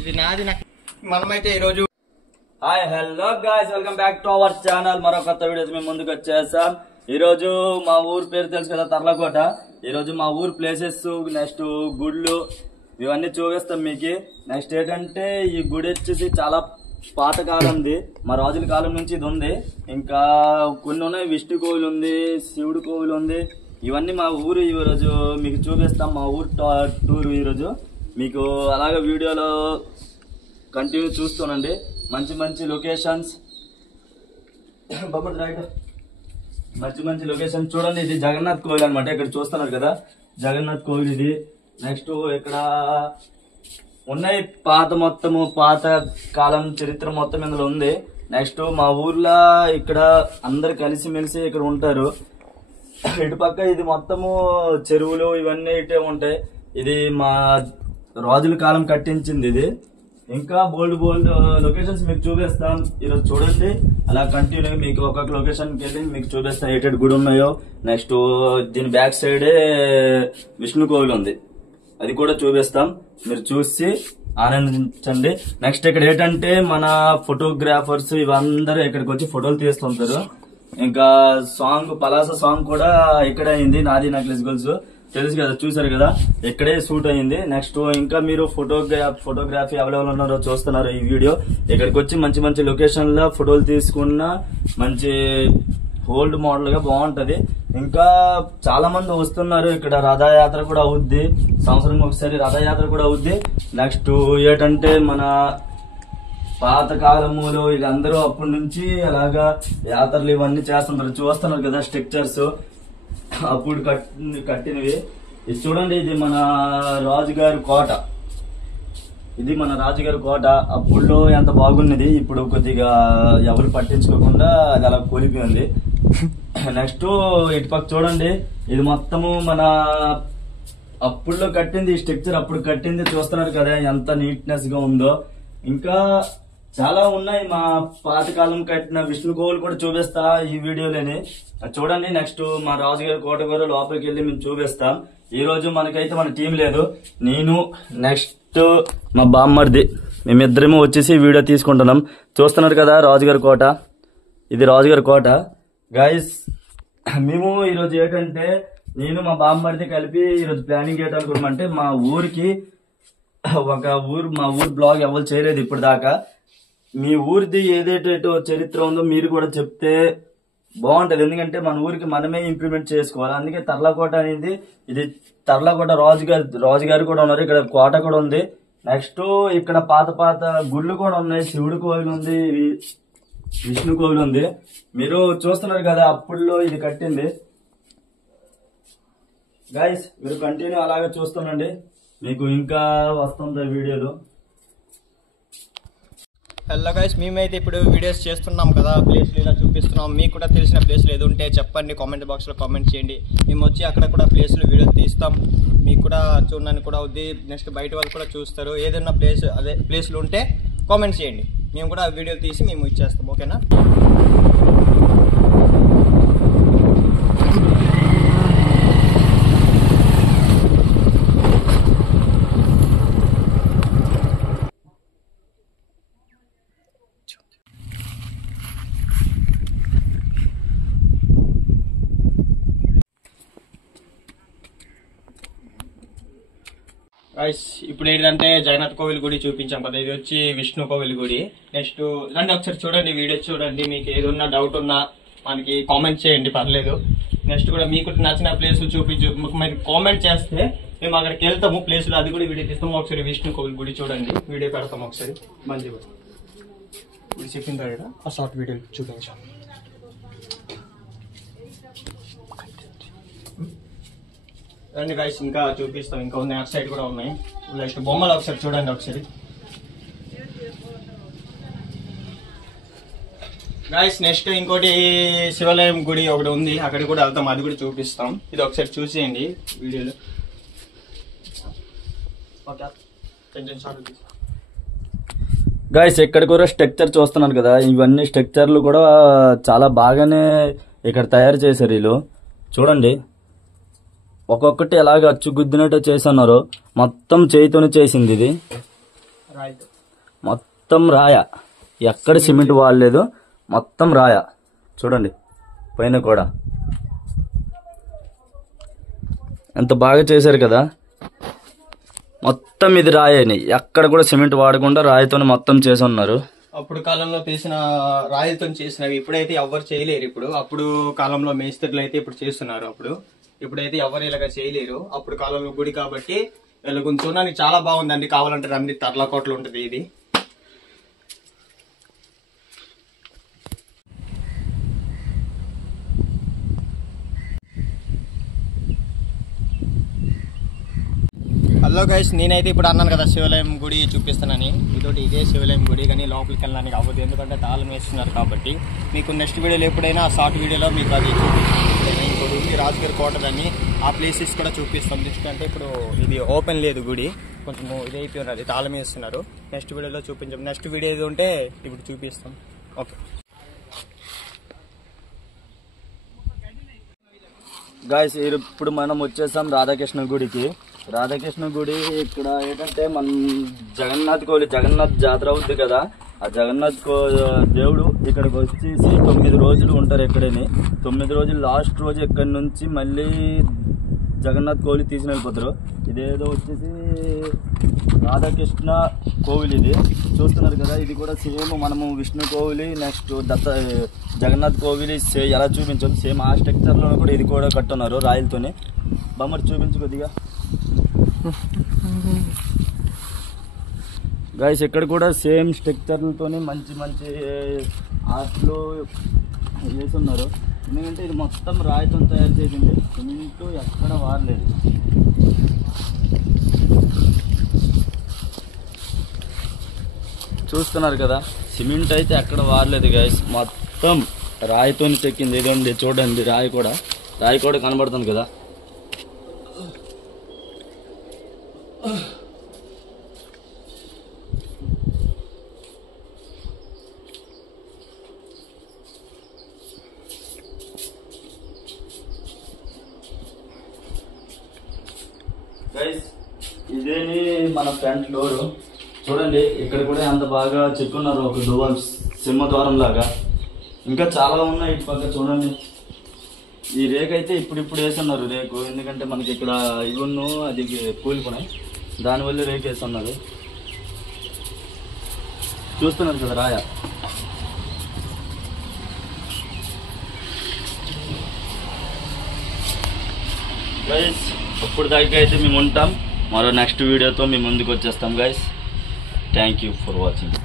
ఇది నాది మనమైతే ఈరోజు hi hello guys, welcome back to our channel. మరో కొత్త వీడియోస్ మేము ముందుకు వచ్చేసాం. ఈ రోజు మా ఊరు పేరు తెలుసు కదా, తర్లకోట. ఈ రోజు మా ఊరు ప్లేసెస్, నెక్స్ట్ గుళ్ళు ఇవన్నీ చూపిస్తాం మీకు. నెక్స్ట్ ఏంటంటే ఈ గుడి వచ్చేసి చాలా పాతకాలంది, మా రాజుల కాలం నుంచి ఇది ఉంది. ఇంకా కొన్ని ఉన్నాయి, విష్ణు కోవిల్ ఉంది, శివుడు కోవిల్ ఉంది. ఇవన్నీ మా ఊరు ఈరోజు మీకు చూపిస్తాం. మా ఊరు టూర్ ఈరోజు మీకు అలాగే వీడియోలో కంటిన్యూ చూస్తానండి. మంచి మంచి లొకేషన్స్, మంచి మంచి లొకేషన్ చూడండి. ఇది జగన్నాథ్ కోవిల్ అనమాట. ఇక్కడ చూస్తున్నారు కదా, జగన్నాథ్ కోవిల్ ఇది. నెక్స్ట్ ఇక్కడ ఉన్నాయి పాత కాలం చరిత్ర మొత్తం ఇందులో ఉంది. నెక్స్ట్ మా ఊర్లో ఇక్కడ అందరు కలిసిమెలిసి ఇక్కడ ఉంటారు. ఇటు పక్క ఇది మొత్తము చెరువులు ఇవన్నీ ఇటే ఉంటాయి. ఇది మా రాజుల కాలం కట్టించింది ఇది. ఇంకా బోల్డ్ లొకేషన్స్ మీకు చూపిస్తాం ఈరోజు. చూడండి అలా కంటిన్యూ మీకు ఒక్కొక్క లొకేషన్ కి వెళ్ళి మీకు చూపిస్తాం ఏటెడ్ గుడి ఉన్నాయో. నెక్స్ట్ దీని బ్యాక్ సైడే విష్ణు కోవిల్ ఉంది, అది కూడా చూపిస్తాం. మీరు చూసి ఆనందించండి. నెక్స్ట్ ఇక్కడ ఏంటంటే మన ఫోటోగ్రాఫర్స్ ఇవందరూ ఇక్కడికి వచ్చి ఫోటోలు తీస్తుంటారు. ఇంకా సాంగ్ పలాస సాంగ్ కూడా ఇక్కడే అయింది, నాది నెక్లెస్ గర్ల్స్ తెలుసు కదా, చూసారు కదా, ఇక్కడే షూట్ అయింది. నెక్స్ట్ ఇంకా మీరు ఫోటోగ్రఫీ అవైలబుల్ ఉన్నారో చూస్తున్నారు ఈ వీడియో. ఇక్కడికి వచ్చి మంచి మంచి లొకేషన్ లో ఫోటోలు తీసుకున్న మంచి ఓల్డ్ మోడల్ గా బాగుంటది. ఇంకా చాలా మంది వస్తున్నారు. ఇక్కడ రథయాత్ర కూడా అవుద్ది, సంవత్సరం ఒకసారి రథయాత్ర కూడా అవుద్ది. నెక్స్ట్ ఏంటంటే మన పాత కాలములో వీళ్ళందరూ అప్పటి నుంచి అలాగా యాత్రలు ఇవన్నీ చేస్తుంటారు. చూస్తున్నారు కదా స్ట్రక్చర్స్ అప్పుడు కట్టినవి. ఇది చూడండి, ఇది మన రాజుగారి కోట. ఇది మన రాజుగారి కోట. అప్పుడులో ఎంత బాగున్నది, ఇప్పుడు కొద్దిగా ఎవరు పట్టించుకోకుండా అది అలా కూలిపోయింది. నెక్స్ట్ ఇటుపక్క చూడండి, ఇది మొత్తము మన అప్పుడులో కట్టింది. ఈ స్ట్రక్చర్ అప్పుడు కట్టింది. చూస్తున్నారు కదా ఎంత నీట్నెస్ గా ఉందో. ఇంకా చాలా ఉన్నాయి. మా పాతకాలం కట్టిన విష్ణు కోవిల్ కూడా చూపిస్తా ఈ వీడియోలోని, చూడండి. నెక్స్ట్ మా రాజుగారి కోట కూడా లోపలికి వెళ్ళి మేము చూపిస్తాం. ఈ రోజు మనకైతే మన టీం లేదు, నేను నెక్స్ట్ మా బామ్మర్ది, మేమిద్దరేమో వచ్చేసి వీడియో తీసుకుంటున్నాం. చూస్తున్నారు కదా రాజుగారి కోట, ఇది రాజుగారి కోట గైస్. మేము ఈరోజు ఏంటంటే నేను మా బామ్మర్ది కలిపి ఈరోజు ప్లానింగ్ చేయడానికి మా ఊరికి మా ఊరు బ్లాగ్ ఎవరు చేయలేదు ఇప్పుడు దాకా. మీ ఊరిది ఏదేటో చరిత్ర ఉందో మీరు కూడా చెప్తే బాగుంటది. ఎందుకంటే మన ఊరికి మనమే ఇంప్లిమెంట్ చేసుకోవాలి. అందుకే తర్లకోట అనేది, ఇది తర్లకోట రాజుగారు కూడా ఉన్నారు. ఇక్కడ కోట కూడా ఉంది. నెక్స్ట్ ఇక్కడ పాత గుళ్ళు కూడా ఉన్నాయి. శివుడు కోవిల్ ఉంది, విష్ణు కోవిల్ ఉంది. మీరు చూస్తున్నారు కదా అప్పుడులో ఇది కట్టింది. గైస్ మీరు కంటిన్యూ అలాగే చూస్తుండండి, మీకు ఇంకా వస్తుంది వీడియోలు. హలో గైస్, మేమైతే ఇప్పుడు వీడియోస్ చేస్తున్నాం కదా, ప్లేస్లు ఇలా చూపిస్తున్నాం. మీకు కూడా తెలిసిన ప్లేస్లు ఏది ఉంటే చెప్పండి, కామెంట్ బాక్స్లో కామెంట్ చేయండి. మేము వచ్చి అక్కడ కూడా ప్లేస్లు వీడియో తీస్తాం, మీకు కూడా చూడడానికి కూడా అవుద్ది. నెక్స్ట్ బయట వాళ్ళు కూడా చూస్తారు. ఏదైనా ప్లేస్లు ఉంటే కామెంట్ చేయండి, మేము కూడా వీడియోలు తీసి మేము ఇచ్చేస్తాం. ఓకేనా? ఇప్పుడు ఏంటంటే జగన్నాథ్ కోవిల్ గుడి చూపించాం కదా, ఇది వచ్చి విష్ణు కోవిల్ గుడి. నెక్స్ట్ రండి ఒకసారి చూడండి, వీడియో చూడండి. మీకు ఏదన్నా డౌట్ ఉన్నా మనకి కామెంట్ చేయండి, పర్లేదు. నెక్స్ట్ కూడా మీకు నచ్చిన ప్లేస్ మీరు కామెంట్ చేస్తే మేము అక్కడికి వెళ్తాము ప్లేస్లో, అది కూడా వీడియో తీస్తాము. ఒకసారి విష్ణు కోవిల్ గుడి చూడండి, వీడియో పెడతాము. ఒకసారి మంచిగా ఇప్పుడు చెప్పిన తర్వాత ఆ షార్ట్ వీడియో చూపించాం. రండి గైస్, ఇంకా చూపిస్తాం. ఇంకా ఉన్నాయి, అటు సైడ్ కూడా ఉన్నాయి. నెక్స్ట్ బొమ్మలు ఒకసారి చూడండి ఒకసారి గైస్. నెక్స్ట్ ఇంకోటి శివాలయం గుడి ఒకటి ఉంది, అక్కడికి కూడా వెళ్తాం, అది కూడా చూపిస్తాం. ఇది ఒకసారి చూసేయండి వీడియోలో. గైస్ ఇక్కడ కూడా స్ట్రక్చర్ చూస్తున్నారు కదా, ఇవన్నీ స్ట్రక్చర్లు కూడా చాలా బాగానే ఇక్కడ తయారు చేశారు వీళ్ళు. చూడండి ఒక్కొక్కటి ఎలాగ అచ్చుగుద్దినట్టు చేస్తున్నారు, మొత్తం చేయితోనే చేసింది ఇది. రైట్. మొత్తం రాయ, ఎక్కడ సిమెంట్ వాడలేదు, మొత్తం రాయ. చూడండి పైన కూడా ఎంత బాగా చేశారు కదా. మొత్తం ఇది రాయని, ఎక్కడ కూడా సిమెంట్ వాడకుండా రాయితోనే మొత్తం చేసి ఉన్నారు. అప్పుడు కాలంలో తీసిన రాయితో చేసినవి ఇప్పుడైతే ఎవరు చేయలేరు. అప్పుడు కాలంలో మేస్త్రులు అయితే ఇప్పుడు చేస్తున్నారు. ఇప్పుడైతే ఎవరు ఇలాగ చేయలేరు. అప్పుడు కాలంలో గుడి కాబట్టి ఇలా కొంచెం చూడడానికి చాలా బాగుందండి. కావాలంటే రండి, తర్లకోటలు ఉంటుంది ఇది. హలో గైస్, నేనైతే ఇప్పుడు అన్నాను కదా శివాలయం గుడి చూపిస్తానని. ఇదే శివాలయం గుడి, కానీ లోపలికి వెళ్ళడానికి అవ్వదు ఎందుకంటే తాళం వేస్తున్నారు కాబట్టి. మీకు నెక్స్ట్ వీడియోలో ఎప్పుడైనా షార్ట్ వీడియోలో మీకు అది చూపిస్తాను. ఇప్పుడు ఉంది రాజగిరి కోటలని, ఆ ప్లేసెస్ కూడా చూపిస్తాం. నెక్స్ట్ అంటే ఇప్పుడు ఇది ఓపెన్ లేదు గుడి, కొంచెం ఇది అయిపోయినది, తాళం వేస్తున్నారు. నెక్స్ట్ వీడియోలో చూపించాం. నెక్స్ట్ వీడియో ఏది ఉంటే ఇప్పుడు చూపిస్తాం. ఓకే గాయస్, ఇప్పుడు మనం వచ్చేసాం రాధాకృష్ణ గుడికి. రాధాకృష్ణ గుడి ఇక్కడ ఏంటంటే మన జగన్నాథ్ జాతర అవుద్ది కదా. ఆ దేవుడు ఇక్కడికి వచ్చేసి 9 రోజులు ఉంటారు ఎక్కడని. 9 రోజులు లాస్ట్ రోజు ఇక్కడి నుంచి మళ్ళీ జగన్నాథ్ కోవిలి తీసుకుని వెళ్ళిపోతారు. ఇదేదో వచ్చేసి రాధాకృష్ణ కోవిల్ ఇది చూస్తున్నారు కదా. ఇది కూడా సేమ్ మనము విష్ణు కోవిలి, నెక్స్ట్ జగన్నాథ్ కోవిలి ఎలా చూపించాలి సేమ్ ఆ స్ట్రక్చర్ లో కూడా ఇది కూడా కట్టున్నారు రాయిలతోనే. బొమ్మరు చూపించు కొద్దిగా గైస్. ఇక్కడ కూడా సేమ్ స్ట్రక్చర్లతోనే మంచి మంచి ఆర్ట్లు వేస్తున్నారు. ఎందుకంటే ఇది మొత్తం రాయితో తయారు చేసింది, సిమెంట్ ఎక్కడ వాడలేదు. చూస్తున్నారు కదా, సిమెంట్ అయితే ఎక్కడ వాడలేదు గైస్, మొత్తం రాయితో చెక్కింది. ఇదండి చూడండి, రాయి కూడా కనబడుతుంది కదా. గైస్, ఇదేని మన ఫ్రంట్ డోర్ చూడండి. ఇక్కడ కూడా ఎంత బాగా చెక్కున్నారు, ఒక దువాల్ సింహద్వారం లాగా. ఇంకా చాలా ఉన్నాయి ఇటు పక్క చూడండి. ఈ రేకు అయితే ఇప్పుడు వేస్తున్నారు రేకు, ఎందుకంటే మనకి ఇక్కడ ఇవన్నో అది కూలిపోయినాయి, దానివల్ల రేకు వేస్తున్నారు. చూస్తున్నారు కదా రాయ. గైస్, ఇప్పుడు దాకా అయితే మేము ఉంటాం. మరో నెక్స్ట్ వీడియోతో మేము ముందుకు వచ్చేస్తాం guys. Thank you for watching.